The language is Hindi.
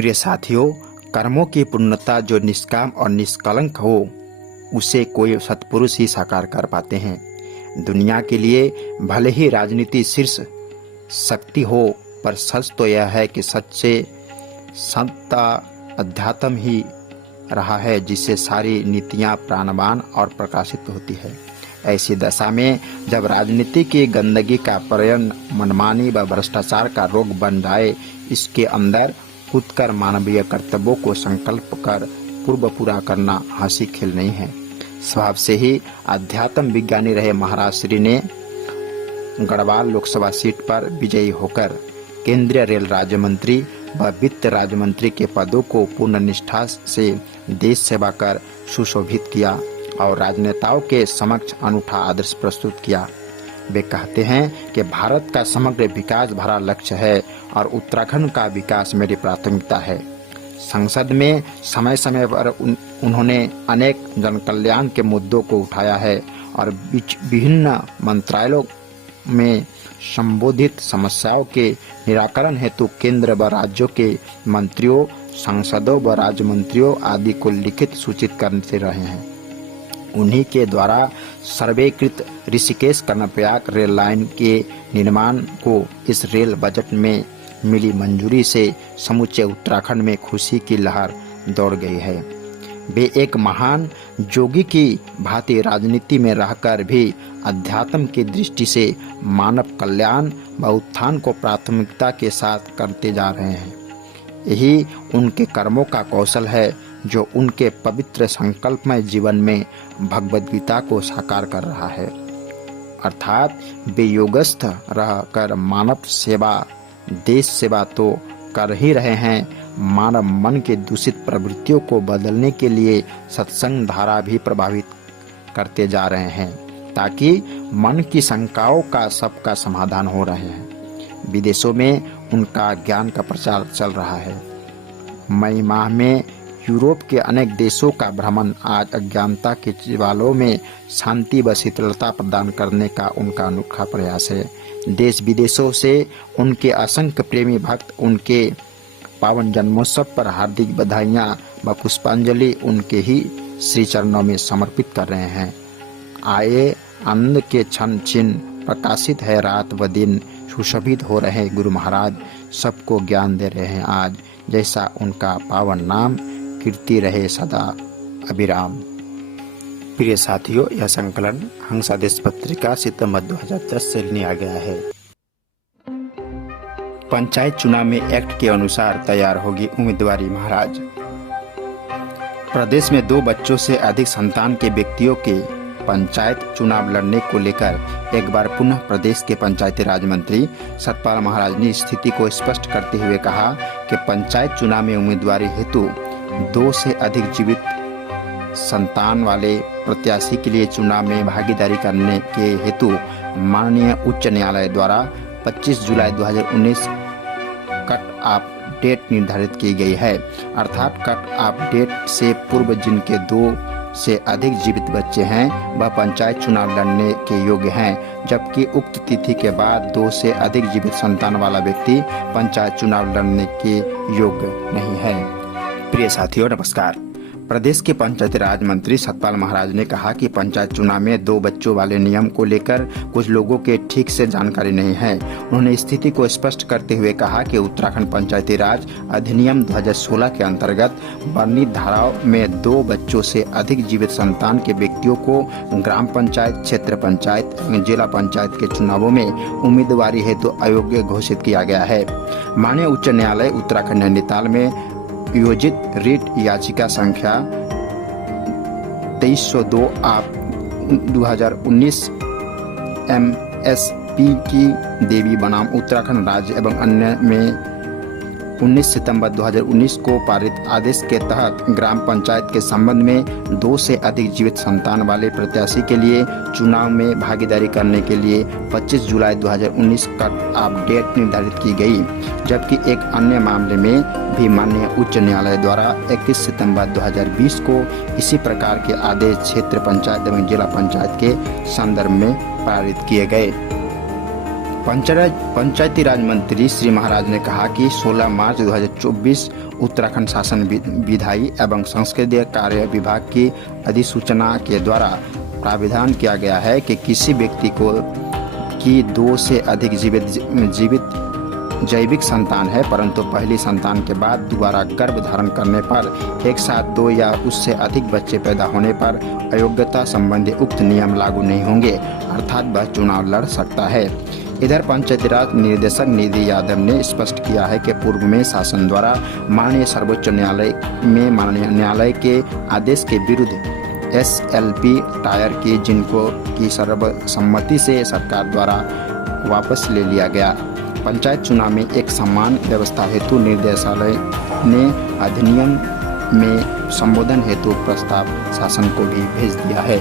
प्रिय साथियों, कर्मों की पूर्णता जो निष्काम और निष्कलंक हो उसे कोई सत्पुरुष ही साकार कर पाते हैं। दुनिया के लिए भले ही राजनीति शीर्ष शक्ति हो, पर सच तो यह है कि सच्चे संता अध्यात्म ही रहा है जिससे सारी नीतियां प्राणवान और प्रकाशित होती है। ऐसी दशा में जब राजनीति की गंदगी का प्रयन मनमानी व भ्रष्टाचार का रोग बन जाए, इसके अंदर कूदकर मानवीय कर्तव्यों को संकल्प कर पूर्व पूरा करना हंसी खेल नहीं है। स्वभाव से ही अध्यात्म विज्ञानी रहे महाराज श्री ने गढ़वाल लोकसभा सीट पर विजयी होकर केंद्रीय रेल राज्य मंत्री व वित्त राज्य मंत्री के पदों को पूर्ण निष्ठा से देश सेवा कर सुशोभित किया और राजनेताओं के समक्ष अनूठा आदर्श प्रस्तुत किया। वे कहते हैं कि भारत का समग्र विकास भरा लक्ष्य है और उत्तराखंड का विकास मेरी प्राथमिकता है। संसद में समय समय पर उन्होंने अनेक जनकल्याण के मुद्दों को उठाया है और विभिन्न मंत्रालयों में संबोधित समस्याओं के निराकरण हेतु केंद्र व राज्यों के मंत्रियों, सांसदों व राज्य मंत्रियों आदि को लिखित सूचित करते रहे हैं। उन्हीं के द्वारा सर्वेकृत ऋषिकेश कर्णप्रयाग रेल लाइन के निर्माण को इस रेल बजट में मिली मंजूरी से समूचे उत्तराखंड में खुशी की लहर दौड़ गई है। वे एक महान जोगी की भांति राजनीति में रहकर भी अध्यात्म की दृष्टि से मानव कल्याण व उत्थान को प्राथमिकता के साथ करते जा रहे हैं। यही उनके कर्मों का कौशल है जो उनके पवित्र संकल्पमय जीवन में भगवद गीता को साकार कर रहा है। अर्थात वे योगस्थ रहकर मानव सेवा, देश सेवा तो कर ही रहे हैं, मानव मन के दूषित प्रवृत्तियों को बदलने के लिए सत्संग धारा भी प्रभावित करते जा रहे हैं ताकि मन की शंकाओं का सबका समाधान हो रहे हैं। विदेशों में उनका ज्ञान का प्रचार चल रहा है। मई माह में यूरोप के अनेक देशों का भ्रमण आज अज्ञानता के ज्वालों में शांति व शीतलता प्रदान करने का उनका अनोखा प्रयास है। देश विदेशों से उनके असंख्य प्रेमी भक्त उनके पावन जन्मोत्सव पर हार्दिक बधाइयां व पुष्पांजलि उनके ही श्री चरणों में समर्पित कर रहे हैं। आए आनंद के क्षण चिन्ह प्रकाशित है, रात व दिन सुशोभित हो रहे गुरु महाराज सबको ज्ञान दे रहे हैं आज, जैसा उनका पावन नाम कीर्ति रहे सदा अभिराम। प्रिय साथियों, यह संकलन हंसादेश पत्रिका सितंबर 2010 से लिया गया है। पंचायत चुनाव में एक्ट के अनुसार तैयार होगी उम्मीदवारी। महाराज प्रदेश में 2 बच्चों से अधिक संतान के व्यक्तियों के पंचायत चुनाव लड़ने को लेकर एक बार पुनः प्रदेश के पंचायती राज मंत्री सतपाल महाराज ने स्थिति को स्पष्ट करते हुए कहा कि पंचायत चुनाव में उम्मीदवारी हेतु 2 से अधिक जीवित संतान वाले प्रत्याशी के लिए चुनाव में भागीदारी करने के हेतु माननीय उच्च न्यायालय द्वारा 25 जुलाई 2019 कट ऑफ डेट निर्धारित की गई है। अर्थात कट ऑफ डेट से पूर्व जिनके 2 से अधिक जीवित बच्चे हैं वह पंचायत चुनाव लड़ने के योग्य हैं, जबकि उक्त तिथि के बाद 2 से अधिक जीवित संतान वाला व्यक्ति पंचायत चुनाव लड़ने के योग्य नहीं है। प्रिय साथियों, नमस्कार। प्रदेश के पंचायती राज मंत्री सतपाल महाराज ने कहा कि पंचायत चुनाव में 2 बच्चों वाले नियम को लेकर कुछ लोगों के ठीक से जानकारी नहीं है। उन्होंने स्थिति को स्पष्ट करते हुए कहा कि उत्तराखंड पंचायती राज अधिनियम 2016 के अंतर्गत वर्णित धाराओं में 2 बच्चों से अधिक जीवित संतान के व्यक्तियों को ग्राम पंचायत, क्षेत्र पंचायत, जिला पंचायत के चुनावों में उम्मीदवारी हेतु अयोग्य घोषित किया गया है। माननीय उच्च न्यायालय उत्तराखंड नैनीताल में योजित रिट याचिका संख्या 2302 ऑफ 2019 MSP की देवी बनाम उत्तराखंड राज्य एवं अन्य में 19 सितंबर 2019 को पारित आदेश के तहत ग्राम पंचायत के संबंध में 2 से अधिक जीवित संतान वाले प्रत्याशी के लिए चुनाव में भागीदारी करने के लिए 25 जुलाई 2019 कट ऑफ डेट निर्धारित की गई, जबकि एक अन्य मामले में भी माननीय उच्च न्यायालय द्वारा 21 सितंबर 2020 को इसी प्रकार के आदेश क्षेत्र पंचायत एवं जिला पंचायत के संदर्भ में पारित किए गए। पंचायती राज मंत्री श्री महाराज ने कहा कि 16 मार्च 2024 उत्तराखंड शासन विधायी एवं संसदीय कार्य विभाग की अधिसूचना के द्वारा प्राविधान किया गया है कि किसी व्यक्ति की 2 से अधिक जीवित जैविक संतान है, परंतु पहली संतान के बाद दोबारा गर्भ धारण करने पर एक साथ 2 या उससे अधिक बच्चे पैदा होने पर अयोग्यता संबंधी उक्त नियम लागू नहीं होंगे, अर्थात वह चुनाव लड़ सकता है। इधर पंचायती राज निदेशक निधि यादव ने स्पष्ट किया है कि पूर्व में शासन द्वारा माननीय सर्वोच्च न्यायालय के आदेश के विरुद्ध SLP टायर की सर्वसम्मति से सरकार द्वारा वापस ले लिया गया। पंचायत चुनाव में एक समान व्यवस्था हेतु निर्देशालय ने अधिनियम में संबोधन हेतु प्रस्ताव शासन को भी भेज दिया है।